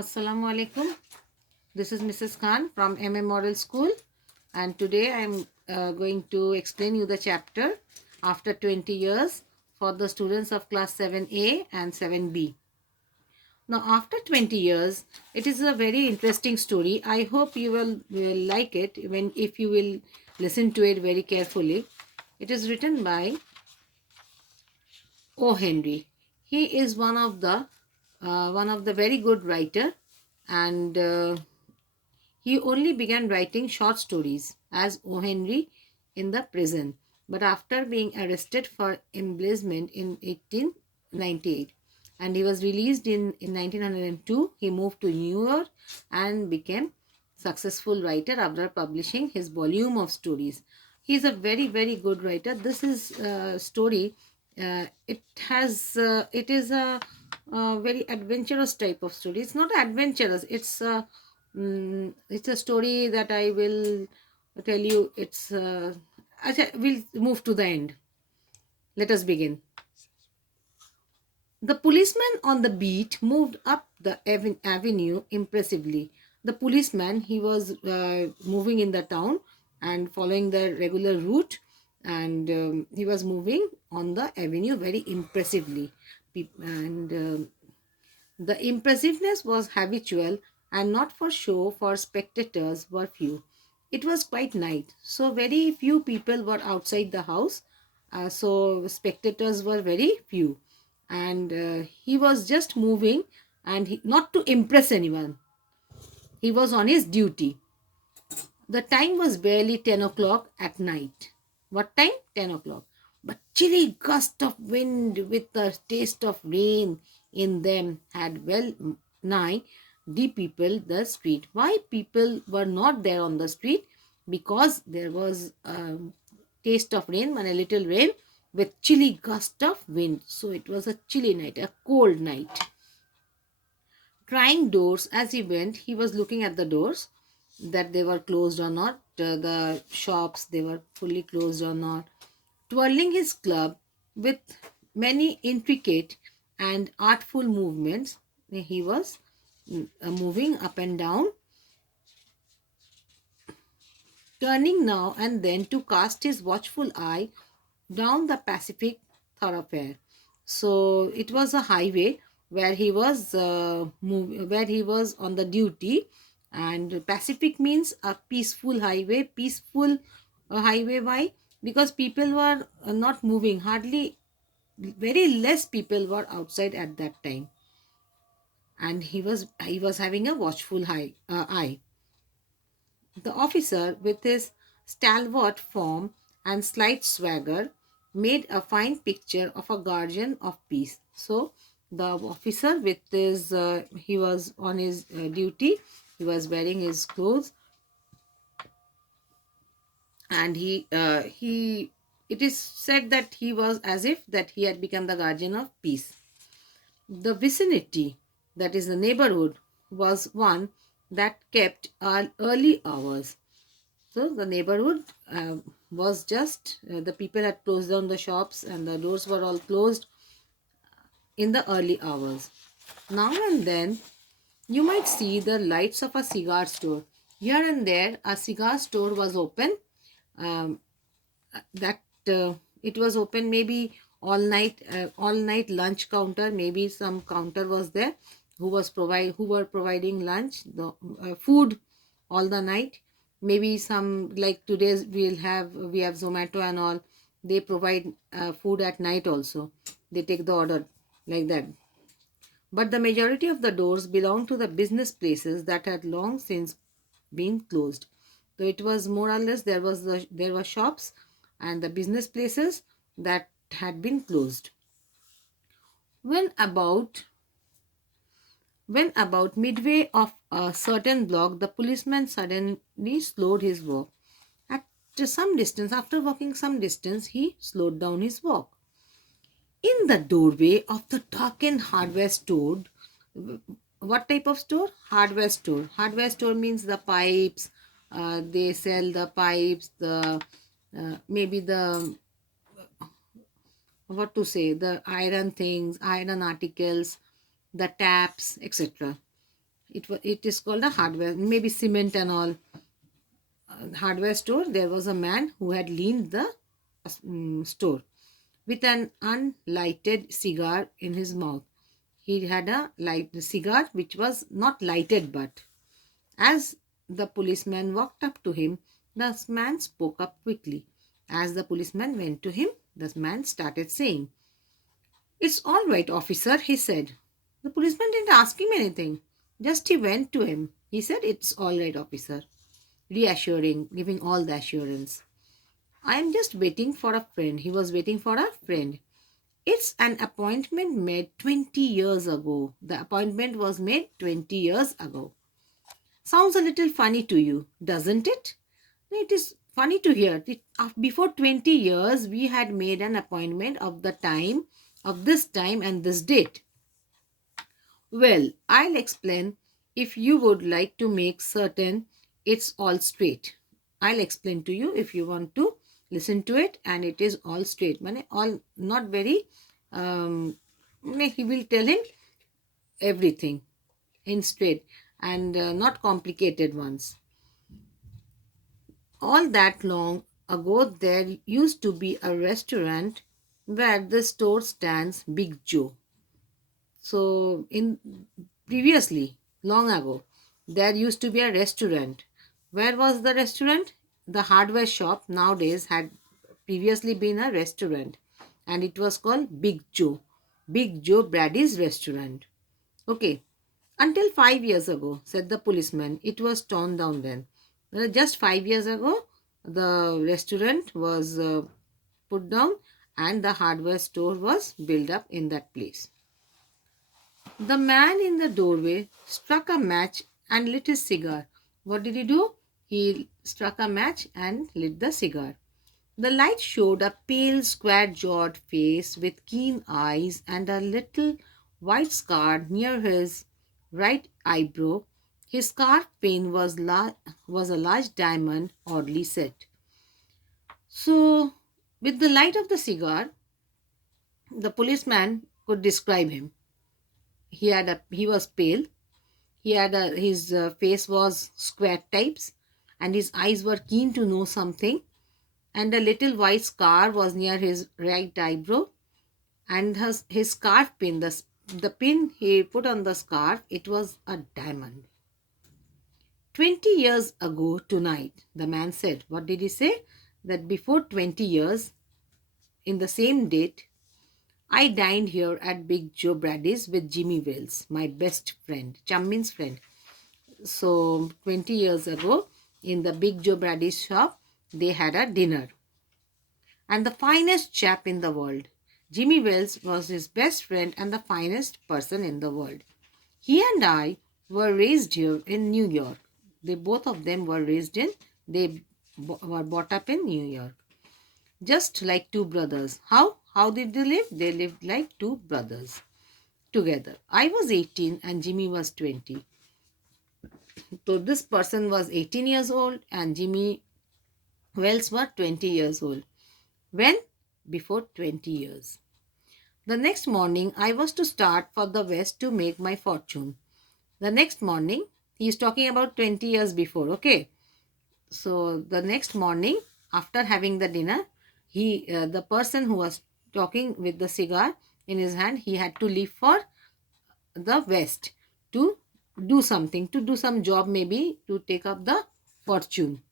Assalamu alaikum. This is Mrs. Khan from MM Model School, and today I am going to explain you the chapter After 20 Years for the students of class 7A and 7B. Now, after 20 years, it is a very interesting story. I hope you will like it if you will listen to it very carefully. It is written by O. Henry. He is one of the very good writer, and he only began writing short stories as O. Henry in the prison, but after being arrested for embezzlement in 1898, and he was released in 1902, he moved to New York and became successful writer after publishing his volume of stories. He is a very, very good writer. This is a story. It is a very adventurous type of story. It's not adventurous. It's a story that I will tell you. We'll move to the end. Let us begin. The policeman on the beat moved up the avenue impressively. The policeman, he was moving in the town and following the regular route, and he was moving on the avenue very impressively. And the impressiveness was habitual and not for show, for spectators were few. It was quite night, so very few people were outside the house, so spectators were very few. And he was just moving, and not to impress anyone, he was on his duty. The time was barely 10 o'clock at night. What time? 10 o'clock. But chilly gust of wind with the taste of rain in them had well nigh de-peopled the street. Why people were not there on the street? Because there was a taste of rain, and a little rain with chilly gust of wind. So it was a chilly night, a cold night. Trying doors as he went, he was looking at the doors that they were closed or not, the shops, they were fully closed or not. Twirling his club with many intricate and artful movements, he was moving up and down, turning now and then to cast his watchful eye down the Pacific thoroughfare. So it was a highway where he was where he was on the duty, and Pacific means a peaceful highway. Peaceful highway. Why? Because people were not moving. Hardly, very less people were outside at that time, and he was having a watchful eye. The officer, with his stalwart form and slight swagger, made a fine picture of a guardian of peace. So, the officer, with his, he was on his duty, he was wearing his clothes, and it is said that he was as if that he had become the guardian of peace. The vicinity, that is the neighborhood, was one that kept early hours. So the neighborhood was just, the people had closed down the shops and the doors were all closed in the early hours. Now and then you might see the lights of a cigar store. Here and there a cigar store was open. Um, that It was open maybe all night lunch counter. Maybe some counter was there who were providing lunch, the food all the night. Maybe some, like today's we have Zomato and all, they provide food at night also. They take the order like that. But the majority of the doors belonged to the business places that had long since been closed. So it was more or less, there were shops and the business places that had been closed. When about when about midway of a certain block, the policeman suddenly slowed his walk. At some distance, after walking some distance, he slowed down his walk. In the doorway of the darkened hardware store, what type of store? Hardware store. Hardware store means the pipes. They sell the pipes, the maybe the, what to say, the iron things, iron articles, the taps, etc. It is called a hardware, maybe cement and all, hardware store. There was a man who had leaned the store with an unlighted cigar in his mouth. He had a light cigar which was not lighted, but as the policeman walked up to him, the man spoke up quickly. As the policeman went to him, the man started saying, "It's all right, officer," he said. The policeman didn't ask him anything. Just he went to him. He said, "It's all right, officer," reassuring, giving all the assurance. "I am just waiting for a friend." He was waiting for a friend. "It's an appointment made 20 years ago." The appointment was made 20 years ago. "Sounds a little funny to you, doesn't it?" "No, it is funny to hear. Before 20 years, we had made an appointment of the time, of this time and this date." "Well, I'll explain if you would like to make certain it's all straight." I'll explain to you if you want to listen to it and it is all straight. Mane all not very, he will tell him everything in straight and not complicated ones. "All that long ago, there used to be a restaurant where the store stands Big Joe. So, in previously, long ago, there used to be a restaurant. Where was the restaurant? The hardware shop nowadays had previously been a restaurant, and it was called Big Joe. Big Joe Brady's restaurant. Okay. "Until 5 years ago," said the policeman, "it was torn down then." Just 5 years ago, the restaurant was put down and the hardware store was built up in that place. The man in the doorway struck a match and lit his cigar. What did he do? He struck a match and lit the cigar. The light showed a pale, square jawed face with keen eyes and a little white scar near his right eyebrow. His scarf pin was a large diamond, oddly set. So, with the light of the cigar, the policeman could describe him. He was pale. His face was square types, and his eyes were keen to know something. And a little white scar was near his right eyebrow, and his scarf pin, the pin he put on the scarf, it was a diamond. 20 years ago tonight, the man said. What did he say? That before 20 years, in the same date, I dined here at Big Joe Brady's with Jimmy Wells, my best friend, Chammin's friend. So 20 years ago, in the Big Joe Brady's shop, they had a dinner. And the finest chap in the world. Jimmy Wells was his best friend and the finest person in the world. He and I were raised here in New York. Both of them were raised in, were brought up in New York. Just like two brothers. How? How did they live? They lived like two brothers together. I was 18 and Jimmy was 20. So this person was 18 years old and Jimmy Wells was 20 years old. When? Before 20 years. The next morning, I was to start for the West to make my fortune. The next morning, he is talking about 20 years before, okay? So the next morning, after having the dinner, the person who was talking with the cigar in his hand, he had to leave for the West to do something, to do some job maybe, to take up the fortune.